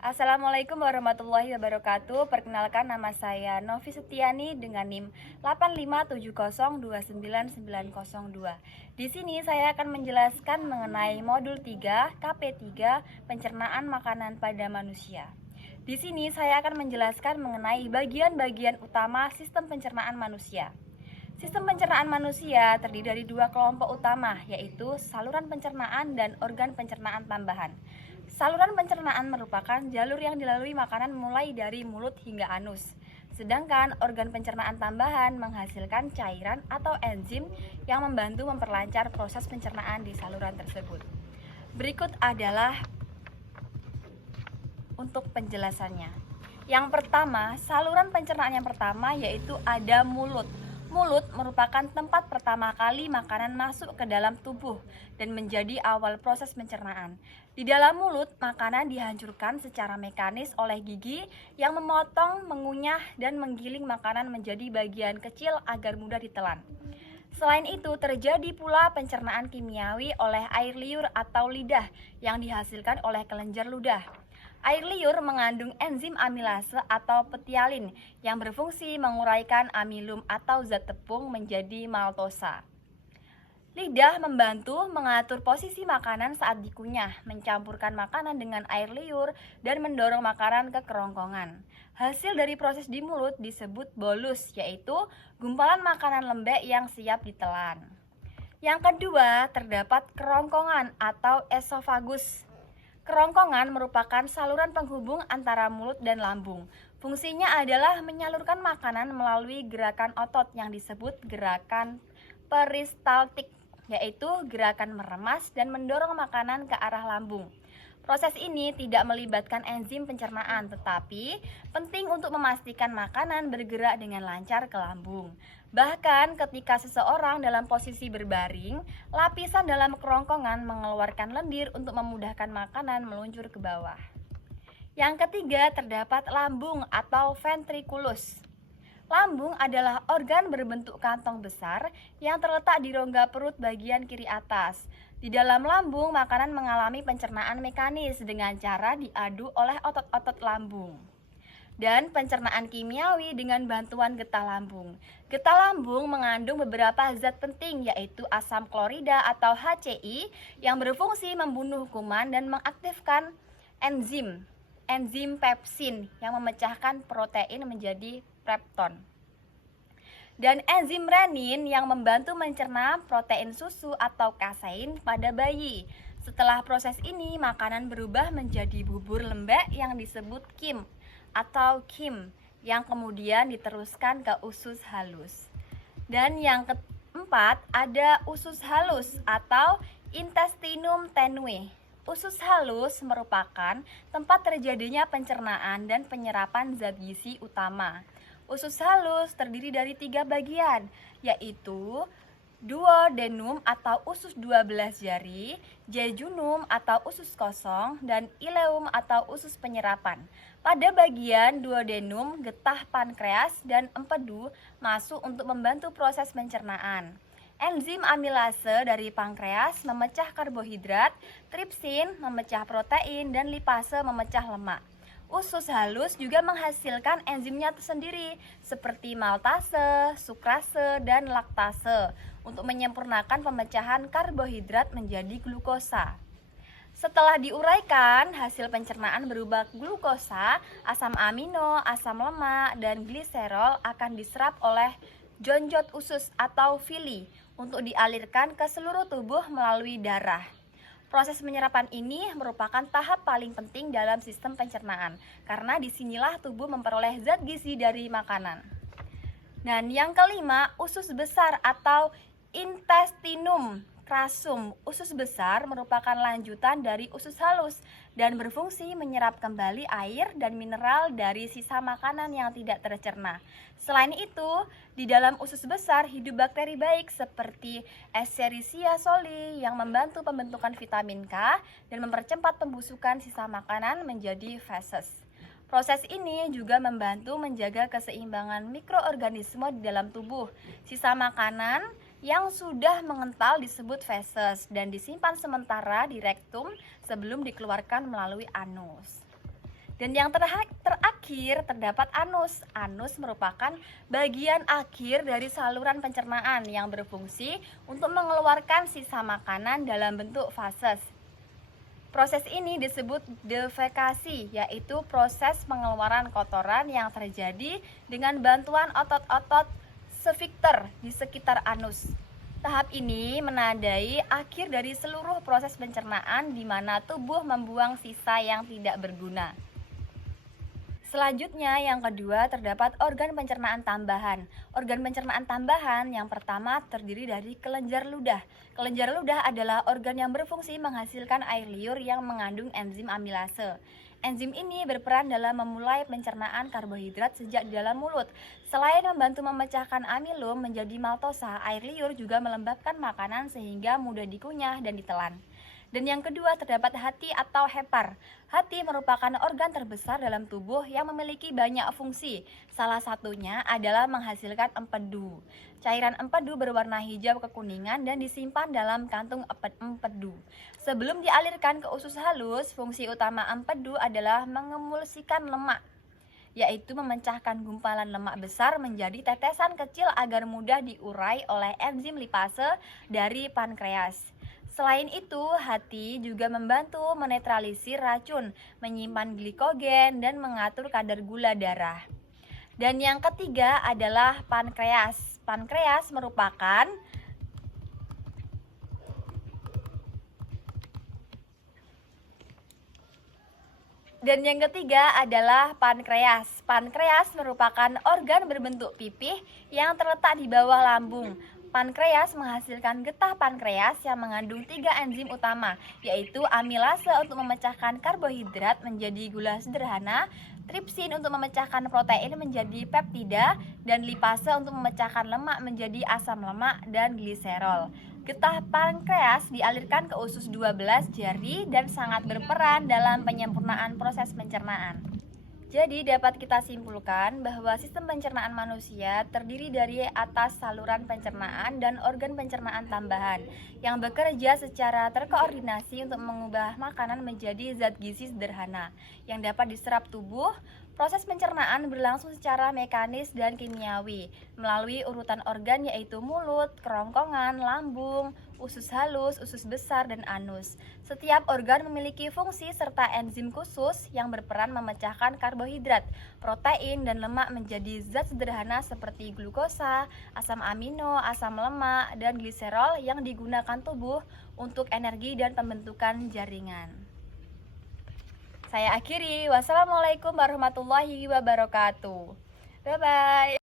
Assalamualaikum warahmatullahi wabarakatuh. Perkenalkan, nama saya Novi Setiani dengan NIM 857029902. Di sini saya akan menjelaskan mengenai modul 3 KP3 pencernaan makanan pada manusia. Di sini saya akan menjelaskan mengenai bagian-bagian utama sistem pencernaan manusia. Sistem pencernaan manusia terdiri dari dua kelompok utama, yaitu saluran pencernaan dan organ pencernaan tambahan. Saluran pencernaan merupakan jalur yang dilalui makanan mulai dari mulut hingga anus. Sedangkan organ pencernaan tambahan menghasilkan cairan atau enzim yang membantu memperlancar proses pencernaan di saluran tersebut. Berikut adalah untuk penjelasannya. Yang pertama, saluran pencernaan yang pertama yaitu ada mulut. Mulut merupakan tempat pertama kali makanan masuk ke dalam tubuh dan menjadi awal proses pencernaan. Di dalam mulut, makanan dihancurkan secara mekanis oleh gigi yang memotong, mengunyah, dan menggiling makanan menjadi bagian kecil agar mudah ditelan. Selain itu, terjadi pula pencernaan kimiawi oleh air liur atau lidah yang dihasilkan oleh kelenjar ludah. Air liur mengandung enzim amilase atau petialin yang berfungsi menguraikan amilum atau zat tepung menjadi maltosa. Lidah membantu mengatur posisi makanan saat dikunyah, mencampurkan makanan dengan air liur, dan mendorong makanan ke kerongkongan. Hasil dari proses di mulut disebut bolus, yaitu gumpalan makanan lembek yang siap ditelan. Yang kedua, terdapat kerongkongan atau esofagus. Kerongkongan merupakan saluran penghubung antara mulut dan lambung. Fungsinya adalah menyalurkan makanan melalui gerakan otot yang disebut gerakan peristaltik, yaitu gerakan meremas dan mendorong makanan ke arah lambung. Proses ini tidak melibatkan enzim pencernaan, tetapi penting untuk memastikan makanan bergerak dengan lancar ke lambung. Bahkan ketika seseorang dalam posisi berbaring, lapisan dalam kerongkongan mengeluarkan lendir untuk memudahkan makanan meluncur ke bawah. Yang ketiga, terdapat lambung atau ventriculus. Lambung adalah organ berbentuk kantong besar yang terletak di rongga perut bagian kiri atas. Di dalam lambung, makanan mengalami pencernaan mekanis dengan cara diadu oleh otot-otot lambung. Dan pencernaan kimiawi dengan bantuan getah lambung. Getah lambung mengandung beberapa zat penting, yaitu asam klorida atau HCI yang berfungsi membunuh kuman dan mengaktifkan enzim pepsin yang memecahkan protein menjadi pepton. Dan enzim renin yang membantu mencerna protein susu atau kasein pada bayi. Setelah proses ini, makanan berubah menjadi bubur lembek yang disebut kim atau kim, yang kemudian diteruskan ke usus halus. Dan yang keempat, ada usus halus atau intestinum tenue. Usus halus merupakan tempat terjadinya pencernaan dan penyerapan zat gizi utama. Usus halus terdiri dari 3 bagian, yaitu duodenum atau usus 12 jari, jejunum atau usus kosong, dan ileum atau usus penyerapan. Pada bagian duodenum, getah pankreas dan empedu masuk untuk membantu proses pencernaan. Enzim amilase dari pankreas memecah karbohidrat, tripsin memecah protein, dan lipase memecah lemak. Usus halus juga menghasilkan enzimnya tersendiri seperti maltase, sukrase, dan laktase untuk menyempurnakan pemecahan karbohidrat menjadi glukosa. Setelah diuraikan, hasil pencernaan berupa glukosa, asam amino, asam lemak, dan gliserol akan diserap oleh jonjot usus atau villi untuk dialirkan ke seluruh tubuh melalui darah. Proses penyerapan ini merupakan tahap paling penting dalam sistem pencernaan, karena disinilah tubuh memperoleh zat gizi dari makanan. Dan yang kelima, usus besar atau intestinum crassum. Usus besar merupakan lanjutan dari usus halus dan berfungsi menyerap kembali air dan mineral dari sisa makanan yang tidak tercerna. Selain itu, di dalam usus besar hidup bakteri baik seperti Escherichia coli yang membantu pembentukan vitamin K dan mempercepat pembusukan sisa makanan menjadi feses. Proses ini juga membantu menjaga keseimbangan mikroorganisme di dalam tubuh. Sisa makanan yang sudah mengental disebut feses dan disimpan sementara di rektum sebelum dikeluarkan melalui anus. Dan yang terakhir terdapat anus. Anus merupakan bagian akhir dari saluran pencernaan yang berfungsi untuk mengeluarkan sisa makanan dalam bentuk fases. Proses ini disebut defekasi, yaitu proses pengeluaran kotoran yang terjadi dengan bantuan otot-otot sfinkter di sekitar anus. Tahap ini menandai akhir dari seluruh proses pencernaan di mana tubuh membuang sisa yang tidak berguna. Selanjutnya, yang kedua, terdapat organ pencernaan tambahan. Organ pencernaan tambahan yang pertama terdiri dari kelenjar ludah. Kelenjar ludah adalah organ yang berfungsi menghasilkan air liur yang mengandung enzim amilase. Enzim ini berperan dalam memulai pencernaan karbohidrat sejak di dalam mulut. Selain membantu memecahkan amilum menjadi maltosa, air liur juga melembabkan makanan sehingga mudah dikunyah dan ditelan. Dan yang kedua terdapat hati atau hepar. Hati merupakan organ terbesar dalam tubuh yang memiliki banyak fungsi. Salah satunya adalah menghasilkan empedu. Cairan empedu berwarna hijau kekuningan dan disimpan dalam kantung empedu. Sebelum dialirkan ke usus halus, fungsi utama empedu adalah mengemulsikan lemak, yaitu memecahkan gumpalan lemak besar menjadi tetesan kecil agar mudah diurai oleh enzim lipase dari pankreas. Selain itu, hati juga membantu menetralisir racun, menyimpan glikogen, dan mengatur kadar gula darah. Dan yang ketiga adalah pankreas. Pankreas merupakan Pankreas merupakan organ berbentuk pipih yang terletak di bawah lambung. Pankreas menghasilkan getah pankreas yang mengandung 3 enzim utama, yaitu amilase untuk memecahkan karbohidrat menjadi gula sederhana, tripsin untuk memecahkan protein menjadi peptida, dan lipase untuk memecahkan lemak menjadi asam lemak dan gliserol. Getah pankreas dialirkan ke usus 12 jari dan sangat berperan dalam penyempurnaan proses pencernaan. Jadi dapat kita simpulkan bahwa sistem pencernaan manusia terdiri dari atas saluran pencernaan dan organ pencernaan tambahan yang bekerja secara terkoordinasi untuk mengubah makanan menjadi zat gizi sederhana yang dapat diserap tubuh. Proses pencernaan berlangsung secara mekanis dan kimiawi melalui urutan organ yaitu mulut, kerongkongan, lambung, usus halus, usus besar, dan anus. Setiap organ memiliki fungsi serta enzim khusus yang berperan memecahkan karbohidrat, protein, dan lemak menjadi zat sederhana seperti glukosa, asam amino, asam lemak, dan gliserol yang digunakan tubuh untuk energi dan pembentukan jaringan. Saya akhiri. Wassalamualaikum warahmatullahi wabarakatuh. Bye-bye.